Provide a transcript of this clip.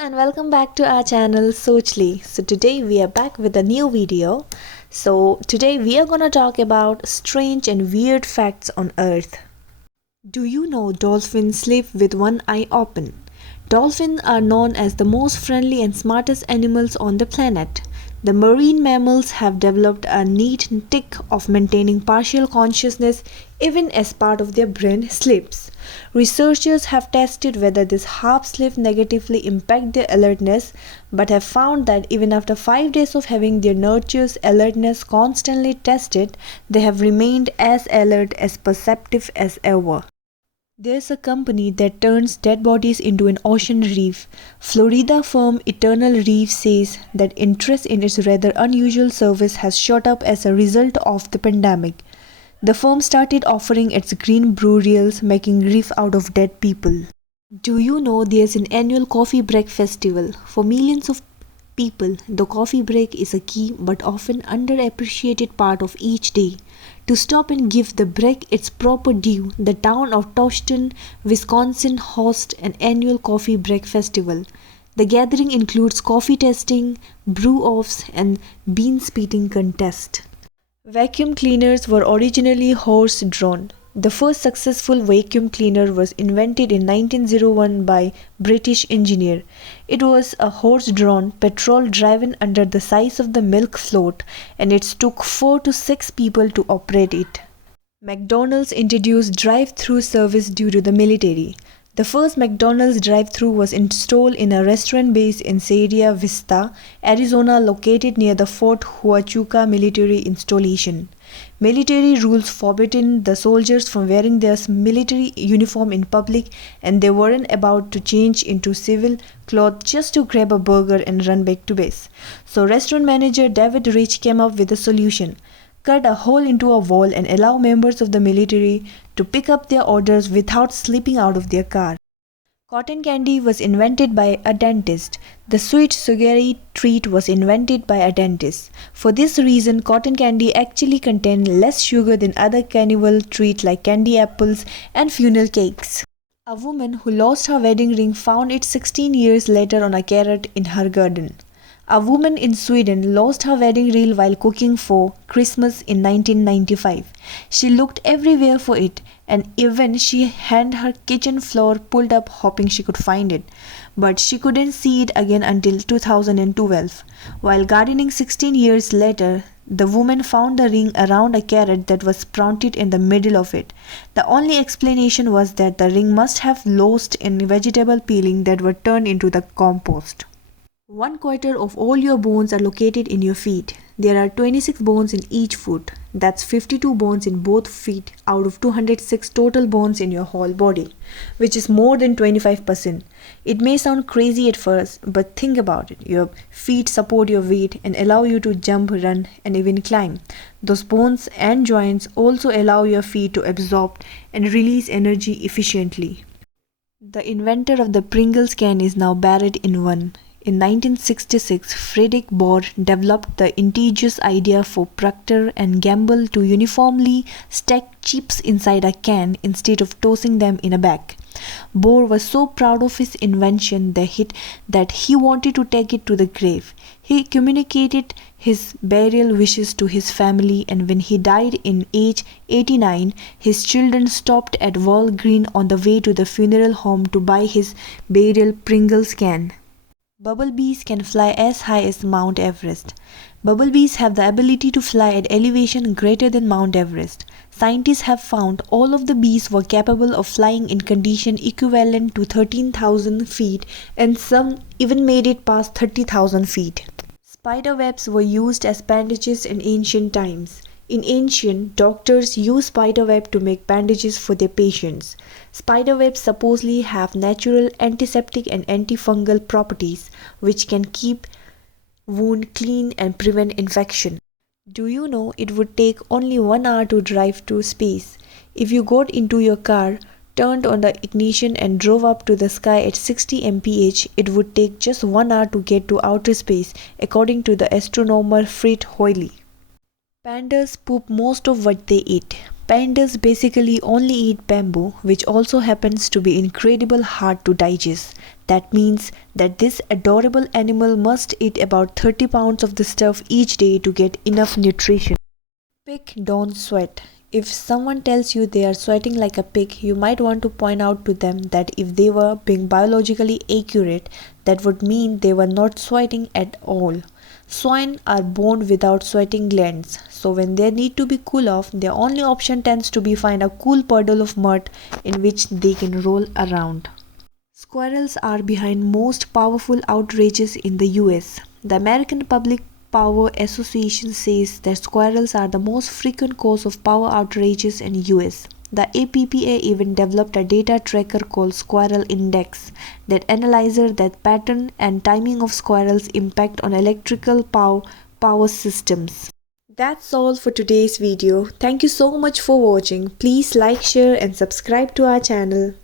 and welcome back to our channel Sochle. So today we are back with a new video. So today we are gonna talk about strange and weird facts on Earth. Do you know dolphins sleep with one eye open? Dolphins are known as the most friendly and smartest animals on the planet. The marine mammals have developed a neat trick of maintaining partial consciousness even as part of their brain sleeps. Researchers have tested whether this half sleep negatively impacts their alertness, but have found that even after 5 days of having their nurture's alertness constantly tested, they have remained as alert as perceptive as ever. There's a company that turns dead bodies into an ocean reef. Florida firm Eternal Reef says that interest in its rather unusual service has shot up as a result of the pandemic. The firm started offering its green burials, making reef out of dead people. Do you know there's an annual coffee break festival? For millions of people, the coffee break is a key but often underappreciated part of each day. To stop and give the break its proper due, the town of Tucson, Wisconsin hosts an annual coffee break festival. The gathering includes coffee tasting, brew-offs, and bean spitting contest. Vacuum cleaners were originally horse-drawn. The first successful vacuum cleaner was invented in 1901 by British engineer. It was a horse-drawn patrol driven under the size of the milk float, and it took 4 to 6 people to operate it. McDonald's introduced drive-thru service due to the military. The first McDonald's drive-thru was installed in a restaurant base in Sierra Vista, Arizona, located near the Fort Huachuca military installation. Military rules forbidden the soldiers from wearing their military uniform in public, and they weren't about to change into civil clothes just to grab a burger and run back to base. So restaurant manager David Rich came up with a solution. Cut a hole into a wall and allow members of the military to pick up their orders without sleeping out of their car. Cotton candy was invented by a dentist. The sweet sugary treat was invented by a dentist. For this reason, cotton candy actually contained less sugar than other carnival treats like candy apples and funnel cakes. A woman who lost her wedding ring found it 16 years later on a carrot in her garden. A woman in Sweden lost her wedding ring while cooking for Christmas in 1995. She looked everywhere for it, and even she had her kitchen floor pulled up hoping she could find it. But she couldn't see it again until 2012. While gardening 16 years later, the woman found the ring around a carrot that was sprouted in the middle of it. The only explanation was that the ring must have lost in vegetable peeling that were turned into the compost. 1/4 of all your bones are located in your feet. There are 26 bones in each foot. That's 52 bones in both feet out of 206 total bones in your whole body, which is more than 25%. It may sound crazy at first, but think about it. Your feet support your weight and allow you to jump, run, and even climb. Those bones and joints also allow your feet to absorb and release energy efficiently. The inventor of the Pringles can is now buried in one. In 1966, Frederick Bohr developed the ingenious idea for Procter and Gamble to uniformly stack chips inside a can instead of tossing them in a bag. Bohr was so proud of his invention that he wanted to take it to the grave. He communicated his burial wishes to his family, and when he died in age 89, his children stopped at Walgreens on the way to the funeral home to buy his burial Pringles can. Bumblebees can fly as high as Mount Everest. Bumblebees have the ability to fly at elevation greater than Mount Everest. Scientists have found all of the bees were capable of flying in conditions equivalent to 13,000 feet, and some even made it past 30,000 feet. Spider webs were used as bandages in ancient times. In ancient, doctors used spiderweb to make bandages for their patients. Spiderwebs supposedly have natural antiseptic and antifungal properties, which can keep wound clean and prevent infection. Do you know it would take only 1 hour to drive to space? If you got into your car, turned on the ignition and drove up to the sky at 60 mph, it would take just 1 hour to get to outer space, according to the astronomer Fred Hoyle. Pandas poop most of what they eat. Pandas basically only eat bamboo, which also happens to be incredibly hard to digest. That means that this adorable animal must eat about 30 pounds of the stuff each day to get enough nutrition. Pig don't sweat. If someone tells you they are sweating like a pig, you might want to point out to them that if they were being biologically accurate, that would mean they were not sweating at all. Swine are born without sweating glands, so when they need to be cool off, their only option tends to be find a cool puddle of mud in which they can roll around. Squirrels are behind most powerful outrages in the US. The American Public Power Association says that squirrels are the most frequent cause of power outages in US. The APPA even developed a data tracker called Squirrel Index that analyzes the pattern and timing of squirrels' impact on electrical power systems. That's all for today's video. Thank you so much for watching. Please like, share and subscribe to our channel.